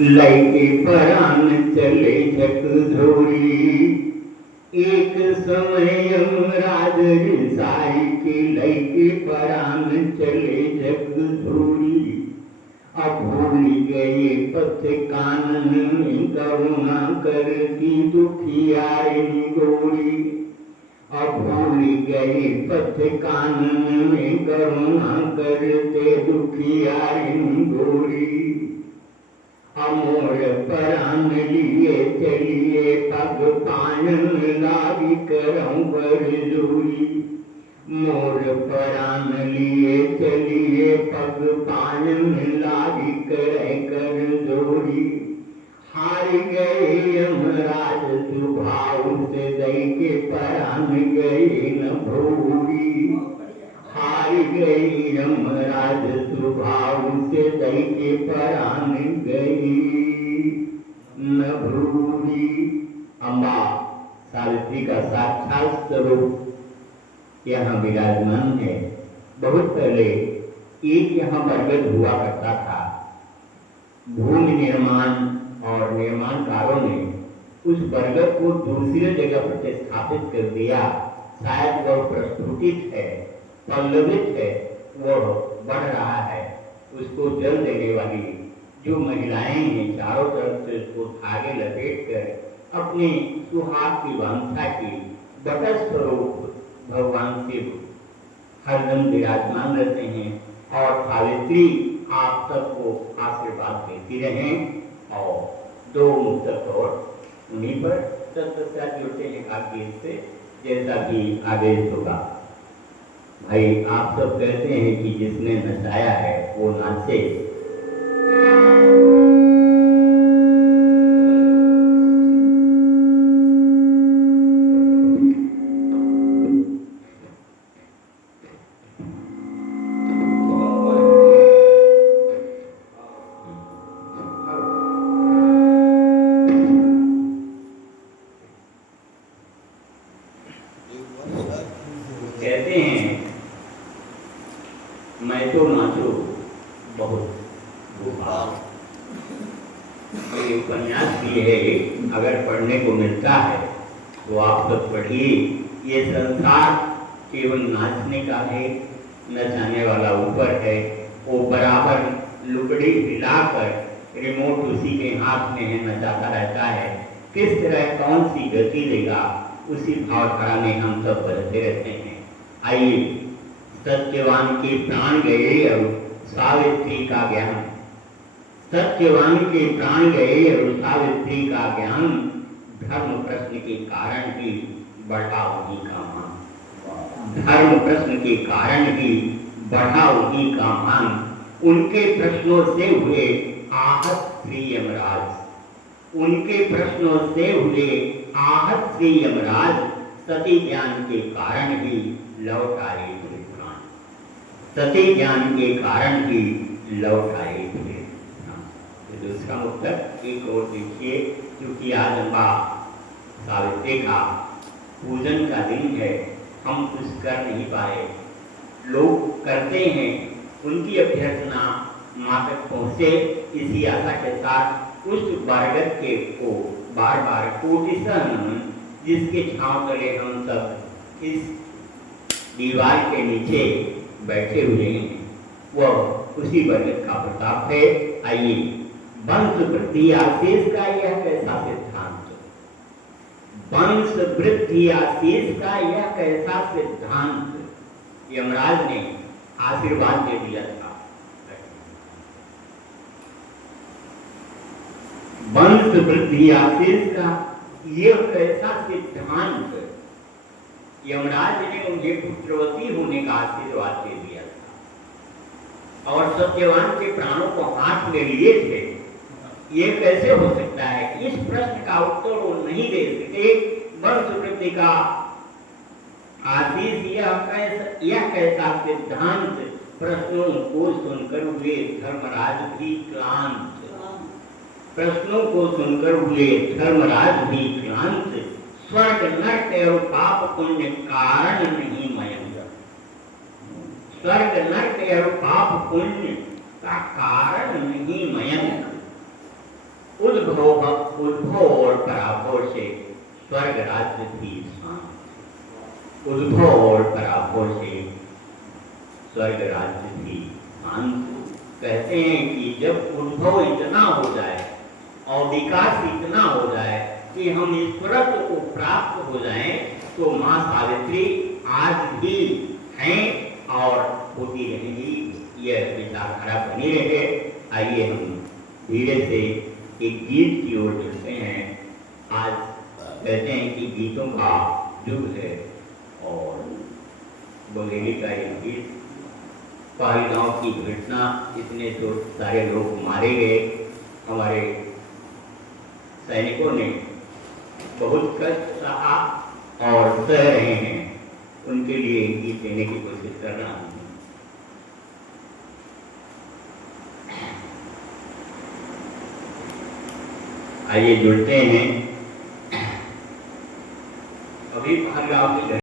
लैके परान चले झक धोरी। एक समय यमराज रिसाई के लैके परान चले झक धोरी। अब भूल गए पथ कानन में करुणा करती दुखियारी गोरी। अब भूल गए पथ कानन में करुणा करते दुखियारी गोरी। अमोर परान लिए चलिए पग पायन लागी करऊं बर जोरी। मोर परान लिए चलिए पग पायन लागी कर जोरी। हार गए यमराज सुभाव से दई के परान गए न भूरी। हार गई यमराज सुभाव से दई के परान गई न भूरी। अम्बा सावित्री का साक्षात स्वरूप यहाँ विराजमान है। बहुत पहले एक यहाँ बरगद हुआ करता था। भूमि निर्माण और निर्माणकारों ने उस बरगद को दूसरी जगह प्रतिस्थापित कर दिया। शायद वह प्रस्फुटित है, पल्लवित है, वह बढ़ रहा है। उसको जल देने वाली जो महिलाएं हैं चारों तरफ से उसको धागे लपेट कर अपने सुहाग की वांछा की बटा स्वरूप भगवान शिव हरदम विराजमान रहते हैं। और सावित्री आप सबको आशीर्वाद देती रहें और दो मुक्तक और उन्हीं पर तत्व जुड़ते हैं काफी से जैसा कि आदेश होगा। भाई आप सब कहते हैं कि जिसने नचाया है वो नाचे। कहते हैं मैं तो नाचू बहुत भूपाल। ये उपन्यास भी है, अगर पढ़ने को मिलता है तो आप सब पढ़िए। ये संसार केवल नाचने का है, नचाने वाला ऊपर है, वो बराबर लुकड़ी हिलाकर रिमोट उसी के हाथ में है, नचाता रहता है। किस तरह कौन सी गति देगा उसी भावधारा में हम सब बदलते रहते हैं। आइए, सत्यवान के प्राण गए और सावित्री का ज्ञान। सत्यवान के प्राण गए और सावित्री का ज्ञान। धर्म प्रश्न के कारण ही बढ़ा उन्हीं का मान। धर्म प्रश्न के कारण ही बढ़ा उन्हीं का मान। उनके प्रश्नों से हुए आहत श्री यमराज। उनके प्रश्नों से हुए आहत श्री यमराज। सती ज्ञान के कारण ही लौट आए थे प्राण। सती ज्ञान के कारण ही लौट आए थे प्राण। दूसरा उत्तर एक और देखिए, क्योंकि आज अम्बा सावित्री का पूजन का दिन है, हम कुछ कर नहीं पाए। लोग करते हैं, उनकी अभ्यर्थना माँ तक पहुँचे इसी आशा के साथ उस बरगद के को बार बार कोटिशः नमन, जिसके छांव तले हम सब इस दीवार के नीचे बैठे हुए हैं, वह उसी बरगद का प्रताप है। आइए, वंश वृद्धि आशीष का यह कैसा सिद्धांत। वंश वृद्धि आशीष का यह कैसा सिद्धांत। यमराज ने आशीर्वाद दे दिया था। वंश वृद्धि आशीष का यह कैसा सिद्धांत। यमराज ने उन्हें पुत्रवती होने का आशीर्वाद दे दिया था और सत्यवान के प्राणों को हाथ में लिए थे। ये कैसे हो सकता है? इस प्रश्न का उत्तर वो नहीं दे सके। वंश वृद्धि का आशीष यह कैसा सिद्धांत। प्रश्नों को सुनकर हुए धर्मराज भी क्लांत। प्रश्नों को सुनकर हुए धर्मराज भी क्लांत। स्वर्ग नरक और पाप पुण्य कारण नहीं मयंक। स्वर्ग नरक और पाप पुण्य का कारण नहीं मयंक। उद्भव और पराभव से स्वर्ग राज्य थी शांत। उद्भव और पराभव से स्वर्ग राज्य थी शांत। कहते हैं कि जब उद्भव इतना हो जाए और विकास इतना हो जाए कि हम ईश्वरत्व को प्राप्त हो जाएं, तो माँ सावित्री आज भी हैं और होती रहेंगी। यह विचारधारा बनी रहे। आइए हम धीरे से एक गीत की ओर चलते हैं। आज कहते हैं कि गीतों का युग है और बघेली का एक गीत, पहलगांव की घटना, इतने तो सारे लोग मारे गए, हमारे सैनिकों ने बहुत कष्ट सहा और सह रहे हैं, उनके लिए गीत देने की कोशिश कर रहा हूँ। आइए जुड़ते हैं। अभी पहलगांव की